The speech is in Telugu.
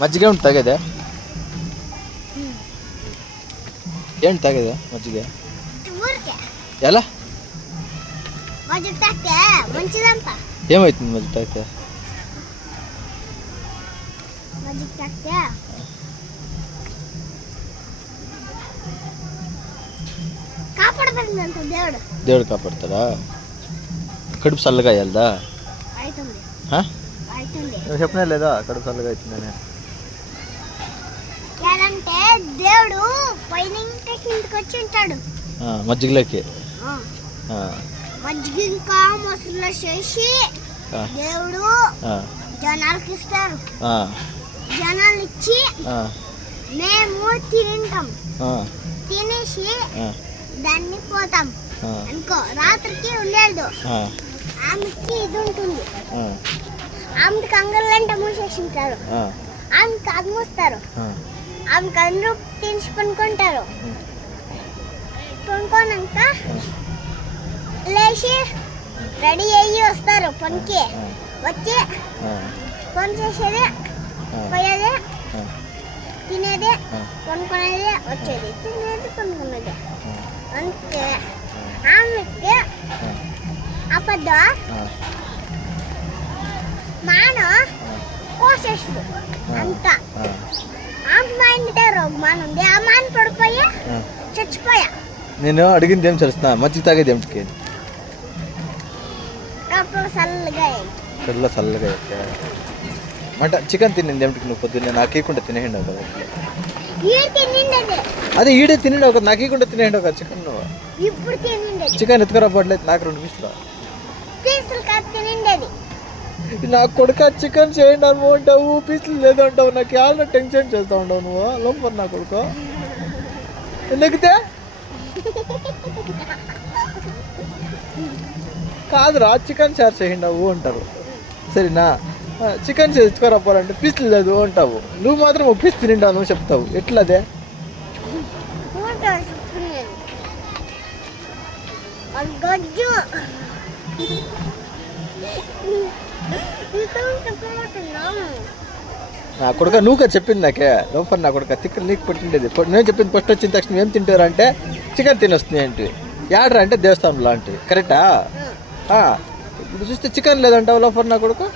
మజ్జిగ ఉంటుంది తాగేదా? ఏంటి తాగేదా మజ్జిగ? ఎలా ఏమవుతుంది మజ్జిగ తాగితే? దేవుడు కాపాడుతాడా? కడుపు చల్లగా అయ్యాలదా? చెప్పనే లేదా కడుపు చల్లగా అవుతుందని? దేవుడు ఇంటికి వచ్చి ఉంటాడు మజ్జిగలోకి. మజ్జిగ ఇంకా మొసలు చేసి దేవుడు జనాలకి ఇస్తారు. జనాలు ఇచ్చి మేము తింటాం. తినేసి దాన్ని పోతాం అనుకో. రాత్రికి ఉండేది ఆమెకి ఇది ఉంటుంది. ఆమెకి అంగళ్ళంటే మూసేసింటారు. ఆమెకి అది మూస్తారు. ఆమెకి అందరూ తినిసి పనుకుంటారు. పనుకోనాక లేచి రెడీ అయ్యి వస్తారు పనికి. వచ్చి పని చేసేది, పోయేది, తినేది, కొనుక్కునేది, వచ్చేది, తినేది, కొనుక్కునేది. అంటే ఆమెకి అబద్ధ మాన కోసేస్తుంది అంతా. ఆమె మైండ్ మాన ఉంది. ఆ మాన పడిపోయి చచ్చిపోయా. నేను అడిగింది ఏం తెలుస్తున్నా? మజ్జిగ తాగేది ఏమిటికి? చల్లగా మంట. చికెన్ తినింది ఏమిటికి నువ్వు పొద్దున్నే? నాకు ఇవ్వకుండా తినేయండి కదా. అదే ఈడే తినేండి ఒక, నాకు ఇవ్వకుండా తినేయండి ఒక చికెన్. నువ్వు చికెన్ ఎత్తుకురా పడలేదు నాకు 2 పీసులు. నాకు కొడుక చికెన్ చేయండి అనుకుంటావు, పీసులు లేదంటావు. నాకు చాలా టెన్షన్ చేస్తూ ఉంటావు నువ్వు. లోపల నా కొడుకు ఎందుకుతే కాదురా, చికెన్ చారు చేయండి అంటారు. సరేనా? చికెన్ చేసుకోరాపాలంటే పీసులు లేదు అంటావు. నువ్వు మాత్రం ఒక పీస్ తినిండా నువ్వు చెప్తావు. ఎట్లదే? నా కొడుక నువ్వుగా చెప్పింది నాకే. లోపల నా కొడుక తిక్కలు నీకు పెట్టిండేది. నేను చెప్పింది ఫస్ట్ వచ్చిన తక్షణం ఏం తింటారు అంటే చికెన్ తినొస్తుంది ఏంటి? యాడ్రా అంటే దేవస్థానం లాంటివి. కరెక్టా? ఇప్పుడు చూస్తే చికెన్ లేదంటావు లోపల నా కొడుకు.